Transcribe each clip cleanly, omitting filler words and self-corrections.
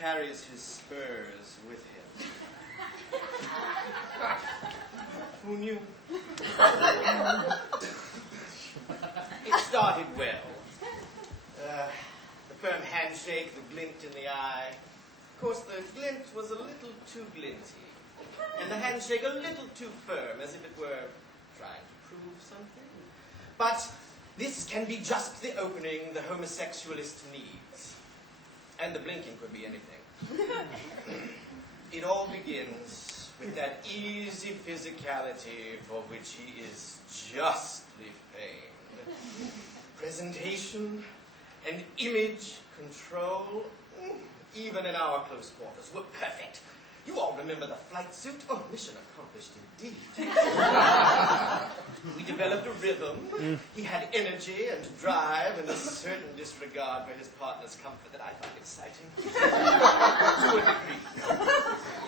carries his spurs with him. Who knew? It started well. The firm handshake, the glint in the eye. Of course, the glint was a little too glinty, and the handshake a little too firm, as if it were trying to prove something. But this can be just the opening the homosexualist needs. And the blinking could be anything. It all begins with that easy physicality for which he is justly famed. Presentation and image control, even in our close quarters, were perfect. You all remember the flight suit? Oh, mission accomplished indeed. We developed a rhythm. He had energy and drive and a certain disregard for his partner's comfort that I find exciting. To a degree.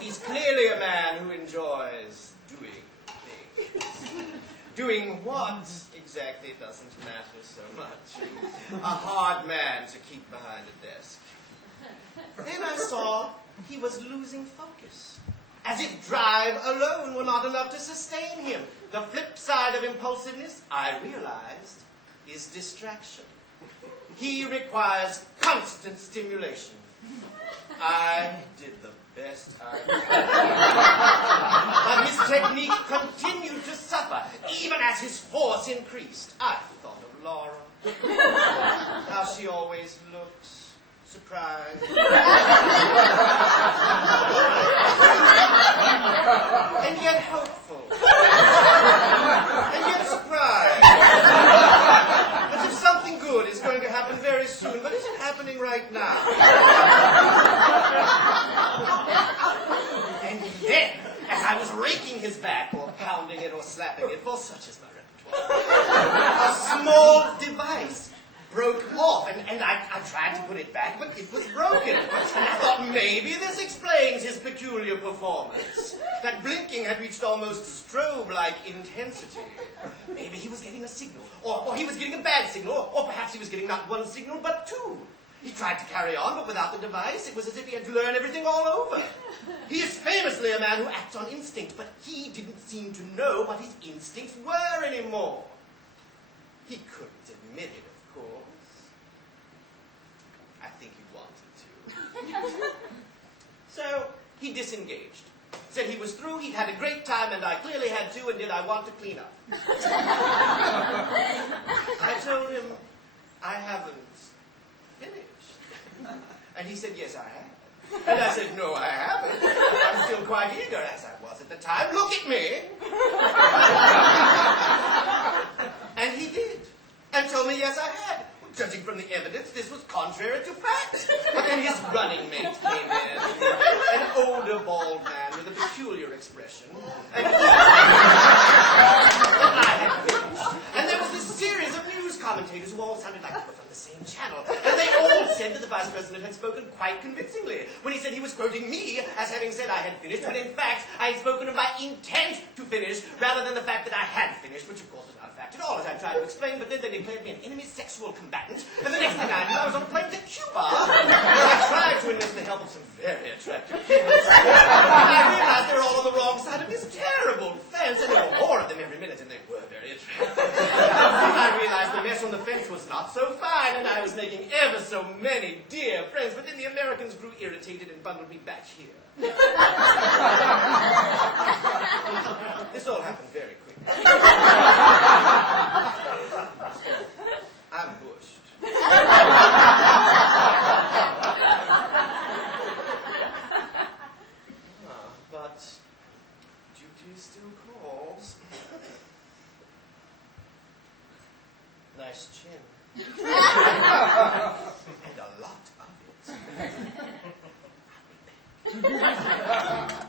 He's clearly a man who enjoys doing things. Doing what exactly doesn't matter so much. A hard man to keep behind a desk. Then I saw he was losing focus, as if drive alone were not enough to sustain him. The flip side of impulsiveness, I realized, is distraction. He requires constant stimulation. I did the best I could. But his technique continued to suffer, even as his force increased. I thought of Laura. How she always looks. Surprised. And yet hopeful. And yet surprised. As if something good is going to happen very soon, but is it happening right now? And then, as I was raking his back, or pounding it, or slapping it, for such is my repertoire, a small device broke off, and I tried to put it back, but it was broken. And I thought maybe this explains his peculiar performance. That blinking had reached almost strobe-like intensity. Maybe he was getting a signal, or he was getting a bad signal, or perhaps he was getting not one signal, but two. He tried to carry on, but without the device, it was as if he had to learn everything all over. He is famously a man who acts on instinct, but he didn't seem to know what his instincts were anymore. He couldn't admit it, of course. I think he wanted to. So he disengaged. Said he was through, he'd had a great time, and I clearly had too, and did I want to clean up. I told him I haven't finished. And he said, yes, I have. And I said, no, I haven't. I'm still quite eager, as I was at the time. Look at me. And he did. And told me, yes, I had. Judging from the evidence, this was contrary to fact. But then his running mate came in, an older bald man with a peculiar expression. And I had finished. And there was this series of news commentators who all sounded like they were from the same channel. And they all said that the vice president had spoken quite convincingly when he said he was quoting me as having said I had finished, when in fact I had spoken of my intent to finish rather than the fact that I had finished, which of course was not a fact at all, as I tried to explain, but then they declared me an enemy sexual combatant, and the next thing I knew I was on a plane to Cuba, where I tried to enlist the help of some very attractive kids. And I realized they were all on the wrong side of this terrible fence, and there were more of them every minute, and they were very attractive. I realized the mess on the fence was not so fine, and I was making ever so many dear friends, but then the Americans grew irritated and bundled me back here. This all happened very quickly. I'm bushed. But duty still calls. Nice chin. And a lot of it.